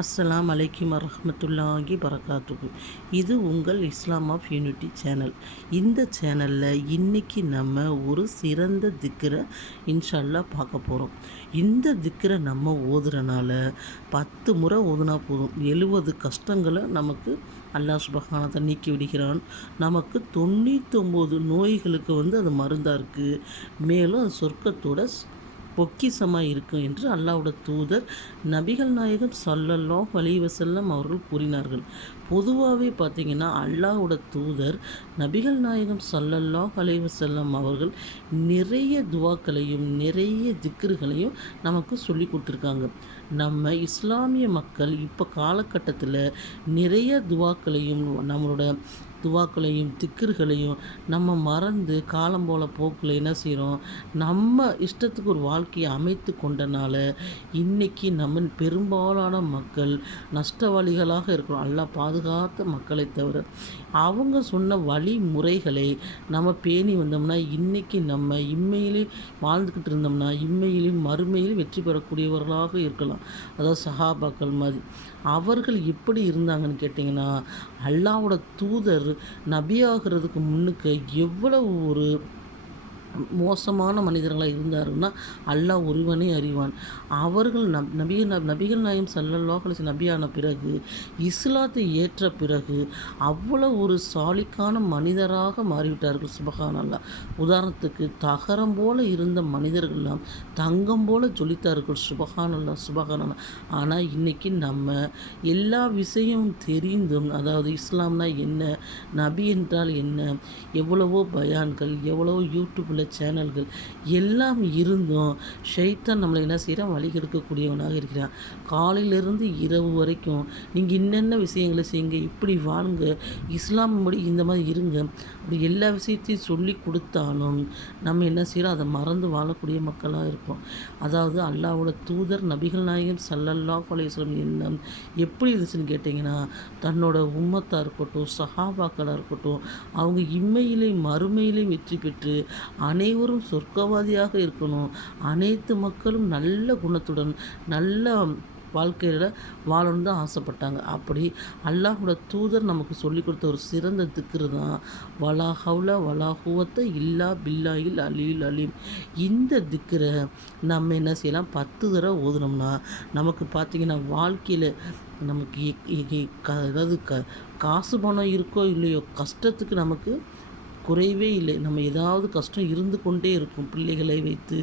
அஸ்ஸலாம் அலைக்கும் வரஹ்மத்துல்லாஹி பரகாத்துஹு. இது உங்கள் இஸ்லாம் ஆஃப் யூனிட்டி சேனல். இந்த சேனலில் இன்றைக்கி நம்ம ஒரு சிறந்த திக்ரை இன்ஷா அல்லாஹ் பார்க்க போகிறோம். இந்த திக்ரை நம்ம ஓதுறனால 10 முறை ஓதுனா போதும், 70 கஷ்டங்களை நமக்கு அல்லாஹ் சுப்ஹானஹு நீக்கி விடுகிறான். நமக்கு 99 நோய்களுக்கு அது மருந்தாக இருக்குது. மேலும் அது சொர்க்கத்தோட பொக்கிஷமாக இருக்கும் என்று அல்லாஹ்வுடைய தூதர் நபிகள் நாயகம் ஸல்லல்லாஹு அலைஹி வஸல்லம் அவர்கள் கூறினார்கள். பொதுவாகவே பார்த்திங்கன்னா அல்லாஹ்வுடைய தூதர் நபிகள் நாயகம் ஸல்லல்லாஹு அலைஹி வஸல்லம் அவர்கள் நிறைய துவாக்களையும் நிறைய திக்ருகளையும் நமக்கு சொல்லி கொடுத்துருக்காங்க. நம்ம இஸ்லாமிய மக்கள் இப்போ காலகட்டத்தில் நிறைய துவாக்களையும் நம்மளோட துவாக்களையும் திக்ருகளையும் நம்ம மறந்து காலம் போல போக்கில் என்ன செய்கிறோம், நம்ம இஷ்டத்துக்கு ஒரு வாழ்க்கையை அமைத்து கொண்டனால இன்றைக்கி நம்ம பெரும்பாலான மக்கள் நஷ்டவாளிகளாக இருக்கிறோம். அல்லாஹ் பாதுகாத்த மக்களை தவிர அவங்க சொன்ன வழிமுறைகளை நம்ம பேணி வந்தோம்னா இன்றைக்கி நம்ம இம்மையிலே வாழ்ந்துக்கிட்டு இருந்தோம்னா இம்மையிலும் மறுமையிலும் வெற்றி பெறக்கூடியவர்களாக இருக்கலாம். அதாவது சஹாபாக்கள் மாதிரி அவர்கள் எப்படி இருந்தாங்கன்னு கேட்டிங்கன்னா, அல்லாஹ்வோட தூதர் நபியாகிறதுக்கு முன்னுக்கு எவ்வளவு ஒரு மோசமான மனிதர்களாக இருந்தாருன்னா அல்லாஹ் ஒருவனே அறிவான். அவர்கள் நபிகள் நாயகம் ஸல்லல்லாஹு அலைஹி வஸல்லம் நபியான பிறகு இஸ்லாத்தை ஏற்ற பிறகு அவ்வளவு ஒரு சாலிக்கான மனிதராக மாறிவிட்டார்கள். சுப்ஹானல்லாஹ். உதாரணத்துக்கு தகரம் போல இருந்த மனிதர்கள்லாம் தங்கம் போல ஜொலித்தார்கள். சுப்ஹானல்லாஹ் சுப்ஹானல்லாஹ். ஆனால் இன்றைக்கி நம்ம எல்லா விஷயமும் தெரிந்தும், அதாவது இஸ்லாம்னா என்ன, நபி என்றால் என்ன, எவ்வளவோ பயான்கள், எவ்வளவோ யூடியூப்பில் சேனல்கள் எல்லாம் இருந்தும் ஷைத்தான் நம்மளை என்ன செய்கிறான், வழி கெடுக்கக்கூடியவனாக இருக்கிறான். காலையிலிருந்து இரவு வரைக்கும் நீங்கள் என்னென்ன விஷயங்களை செய்யுங்க, இப்படி வாழுங்க, இஸ்லாம் படி இந்த மாதிரி இருங்க, அப்படி எல்லா விஷயத்தையும் சொல்லி கொடுத்தாலும் நம்ம என்ன செய்கிறோம், அதை மறந்து வாழக்கூடிய மக்களாக இருக்கும். அதாவது அல்லாஹ்வோட தூதர் நபிகள் நாயகம் ஸல்லல்லாஹு அலைஹி வஸல்லம் எண்ணம் எப்படி இருந்துச்சுன்னு கேட்டிங்கன்னா, தன்னோட உம்மத்தாக இருக்கட்டும், சஹாபாக்களாக இருக்கட்டும், அவங்க இம்மையிலே மறுமையிலே வெற்றி பெற்று அனைவரும் சொர்க்கவாதியாக இருக்கணும், அனைத்து மக்களும் நல்ல குணத்துடன் நல்ல வாழ்க்கையில் வாழணும்னு தான் ஆசைப்பட்டாங்க. அப்படி அல்லாஹ்வோட தூதர் நமக்கு சொல்லி கொடுத்த ஒரு சிறந்த திக்ரு தான் வலா ஹவ்ல வலா குவத்த இல்லா பில்லாஹில் அலியுல் அலீம். இந்த திக்ரை நம்ம என்ன செய்யலாம், 10 தடவை ஓதுனோம்னா நமக்கு பார்த்திங்கன்னா வாழ்க்கையில் நமக்கு அதாவது காசு பணம் இருக்கோ இல்லையோ கஷ்டத்துக்கு நமக்கு குறைவே இல்லை. நம்ம ஏதாவது கஷ்டம் இருந்து கொண்டே இருக்கும். பிள்ளைகளை வைத்து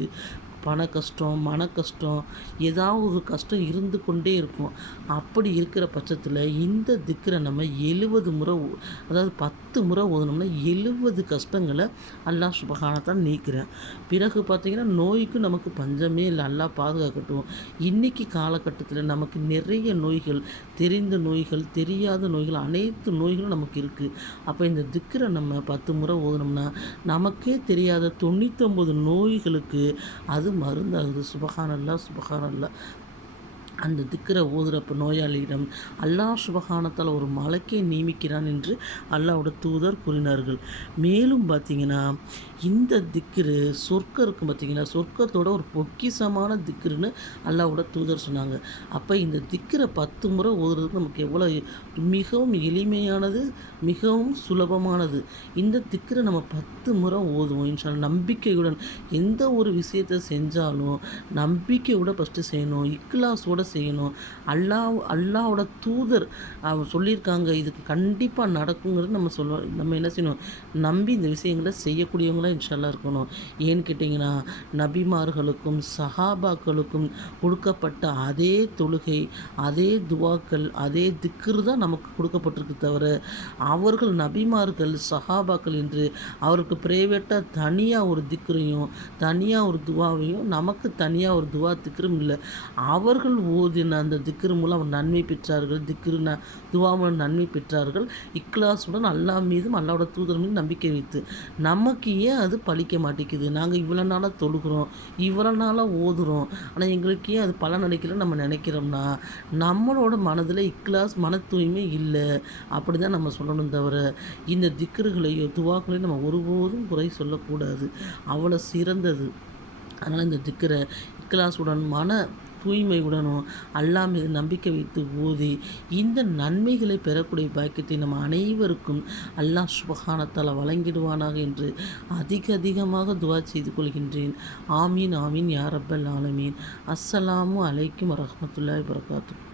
பண கஷ்டம், மன கஷ்டம், ஏதாவது ஒரு கஷ்டம் இருந்து கொண்டே இருக்கும். அப்படி இருக்கிற பட்சத்தில் இந்த திக்ரை நம்ம 70 முறை, அதாவது 10 முறை ஓதுனோம்னா 70 கஷ்டங்களை அல்லாஹ் சுப்ஹானஹு நீக்கிறேன். பிறகு பார்த்திங்கன்னா நோய்க்கு நமக்கு பஞ்சமே இல்லை. அல்லாஹ் பாதுகாக்கட்டும். இன்றைக்கி காலகட்டத்தில் நமக்கு நிறைய நோய்கள், தெரிந்த நோய்கள், தெரியாத நோய்கள், அனைத்து நோய்களும் நமக்கு இருக்குது. அப்போ இந்த திக்ரை நம்ம 10 முறை ஓதுனோம்னா நமக்கே தெரியாத 99 நோய்களுக்கு அது மருந்தாகுது. சுப்ஹானல்லாஹ் சுப்ஹானல்லாஹ். அந்த திக்ரை ஓதுறப்ப நோயாளியிடம் அல்லாஹ் சுப்ஹானஹு ஒரு மலக்கை நியமிக்கிறான் என்று அல்லாஹ்வோட தூதர் கூறினார்கள். மேலும் பார்த்திங்கன்னா இந்த திக்ரு சொர்க்கம் இருக்கும் பார்த்திங்கன்னா, சொர்க்கத்தோட ஒரு பொக்கிஷமான திக்ருன்னு அல்லாஹ்வோட தூதர் சொன்னாங்க. அப்போ இந்த திக்ரை 10 முறை ஓதுறதுக்கு நமக்கு எவ்வளோ மிகவும் எளிமையானது, மிகவும் சுலபமானது. இந்த திக்ரை நம்ம 10 முறை ஓதுவோம் இன்ஷா அல்லாஹ். நம்பிக்கையுடன் எந்த ஒரு விஷயத்தை செஞ்சாலும் நம்பிக்கையோட ஃபஸ்ட்டு செய்யணும், இக்லாஸோட செய்யணும். அல்லாஹ்வோட தூதர் அவங்க சொல்லியிருக்காங்க, இதுக்கு கண்டிப்பாக நடக்குங்கிறது நம்ம என்ன செய்யணும், நம்பி இந்த விஷயங்களை செய்யக்கூடியவங்களாக இன்ஷா அல்லாஹ் இருக்கணும். ஏன்னு கேட்டிங்கன்னா நபிமார்களுக்கும் சஹாபாக்களுக்கும் கொடுக்கப்பட்ட அதே தொழுகை, அதே துவாக்கள், அதே திக்ரு தான் நமக்கு கொடுக்கப்பட்டிருக்கு தவிர அவர்கள் நபிமார்கள் சஹாபாக்கள் என்று அவருக்கு பிரைவேட்டாக தனியாக ஒரு திக்ரையும் தனியாக ஒரு துவாவையும் நமக்கு தனியாக ஒரு துவா திக்ரும் இல்லை. அவர்கள் ஓதின அந்த திக்ரு மூலம் அவர் நன்மை பெற்றார்கள், துவா மூலம் நன்மை பெற்றார்கள். இக்லாஸுடன் அல்லாஹ் மீதும் அல்லாஹ்வோட தூதர் மீதும் நம்பிக்கை வைத்து. நமக்கு ஏன் அது பலிக்க மாட்டேங்குது? நாங்கள் இவ்வளோ நாளாக தொழுகிறோம், இவ்வளோ நாளாக ஓதுகிறோம், ஆனால் எங்களுக்கு ஏன் அது பலன் அளிக்கலைன்னு நம்ம நினைக்கிறோம்னா நம்மளோட மனதில் இக்லாஸ், மன தூய்மை இல்லை. அப்படி தான் நம்ம சொல்லணும் தவிர இந்த திக்ருகளையோ துவாக்களையும் நம்ம ஒருபோதும் குறை சொல்லக்கூடாது. அவ்வளோ சிறந்தது. அதனால் இந்த திக்ரை இக்லாஸுடன் மன தூய்மையுடனும் அல்லாஹ் மீது நம்பிக்கை வைத்து ஓதி இந்த நன்மைகளை பெறக்கூடிய பாக்கியத்தை நம்ம அனைவருக்கும் அல்லாஹ் சுப்ஹானஹு வ தஆலா வழங்கிடுவானாக என்று அதிகமாக துஆ செய்து கொள்கின்றேன். ஆமீன் ஆமீன் யா ரப்பல் ஆலமீன். அஸ்ஸலாமு அலைக்கும் வரஹ்மத்துல்லாஹி வபரகாத்துஹு.